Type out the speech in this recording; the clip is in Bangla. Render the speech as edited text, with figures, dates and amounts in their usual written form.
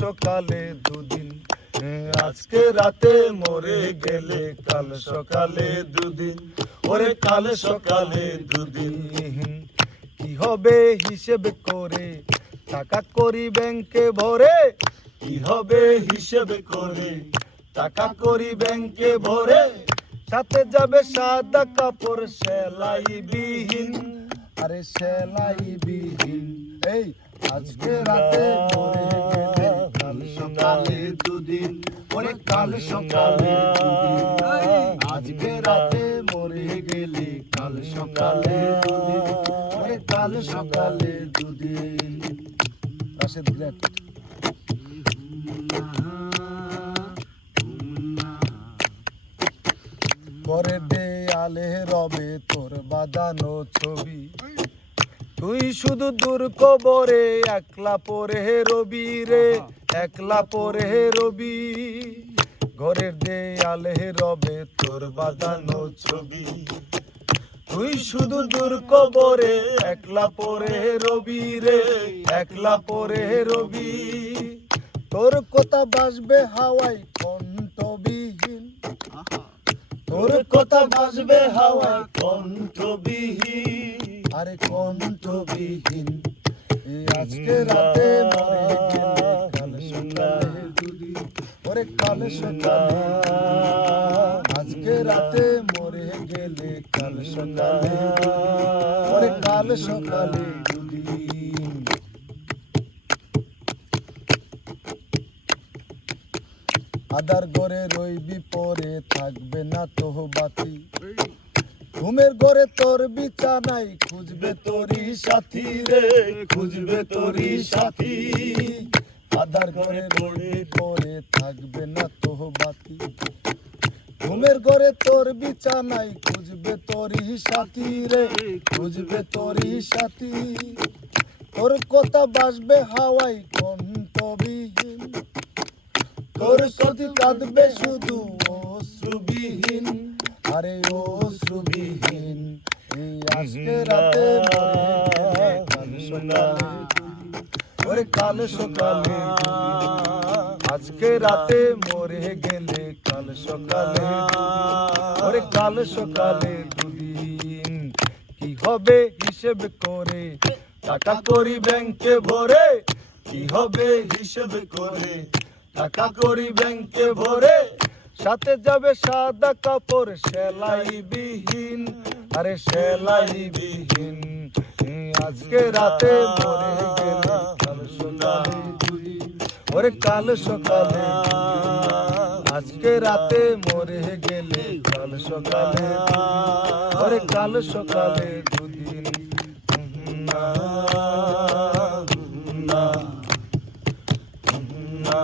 সকালে দুদিন, আজকে রাতে মরে গেলে কাল সকালে দুদিন, ওরে কাল সকালে দুদিন। কি হবে হিসেব করে টাকা করি ব্যাংকে ভরে, কি হবে হিসেব করে টাকা করি ব্যাংকে ভরে, সাথে যাবে সাদা কাপড় সেলাই বিহীন, আরে সেলাই বিহীন। এই আজকে রাতে মরে গেলে কাল সকালে দুদিন, ওরে কাল সকালে দুদিন, আজকে রাতে মরে গেলে কাল সকালে দুদিন, ওরে কাল সকালে দুদিন। রাশেদ গ্রেট। ঘরে দেয়ালে রবে তোর বাঁধানো ছবি, তুই শুধু দূর কবরে একলা পরে রবি রে, একলা পরে রবি। ঘরের দেয়ালে রবে তোর বাঁধানো ছবি, তুই শুধু দূর কবরে একলা পরে রবি রে, একলা পরে রবি। তোর কথা বাজবে হাওয়ায় কণ্ঠবিহীন, তোর কথা বাজবে হাওয়ায় কণ্ঠবিহীন, আরে কণ্ঠবিহীন। আজকে রাতে মরে গেলে কাল সকালে দুদিন, ওরে কাল সকালে, আজকে রাতে মরে গেলে কাল সকালে, ওরে কাল সকালে দুদিন। আদার ঘরে রইবি পরে থাকবে না তো বাতি, ঘুমের ঘরে তোর বিছানায় খুঁজবে তোরই সাথী রে, খুঁজবে তোরই সাথী। আদার ঘরে রইবি পরে থাকবে না তো বাতি, ঘুমের ঘরে তোর বিছানায় খুঁজবে তোরই সাথী রে, খুঁজবে তোরই সাথী। তোর কথা বাজবে হাওয়ায় কণ্ঠবিহীন, তোর সাথী কাঁদবে শুধু অশ্রুবিহীন, আরে অশ্রুবিহীন। এই আজকে রাতে মরে গেলে কাল সকালে, ওরে কাল সকালে, আজকে রাতে মরে গেলে কাল সকালে, ওরে কাল সকালে দুদিন। কি হবে হিসেব করে টাকা করি ব্যাংকে ভরে, কি হবে হিসেব করে টাকা করি ব্যাংকে ভরে, সাথে যাবে সাদা কাপড় সেলাই বিহীন, আরে সেলাই বিহীন। আজকে রাতে মরে গেলে কাল সকালে দুদিন, ওরে কাল সকালে, আজকে রাতে মরে গেলে কাল সকালে, ওরে কাল সকালে দুদিন। না না না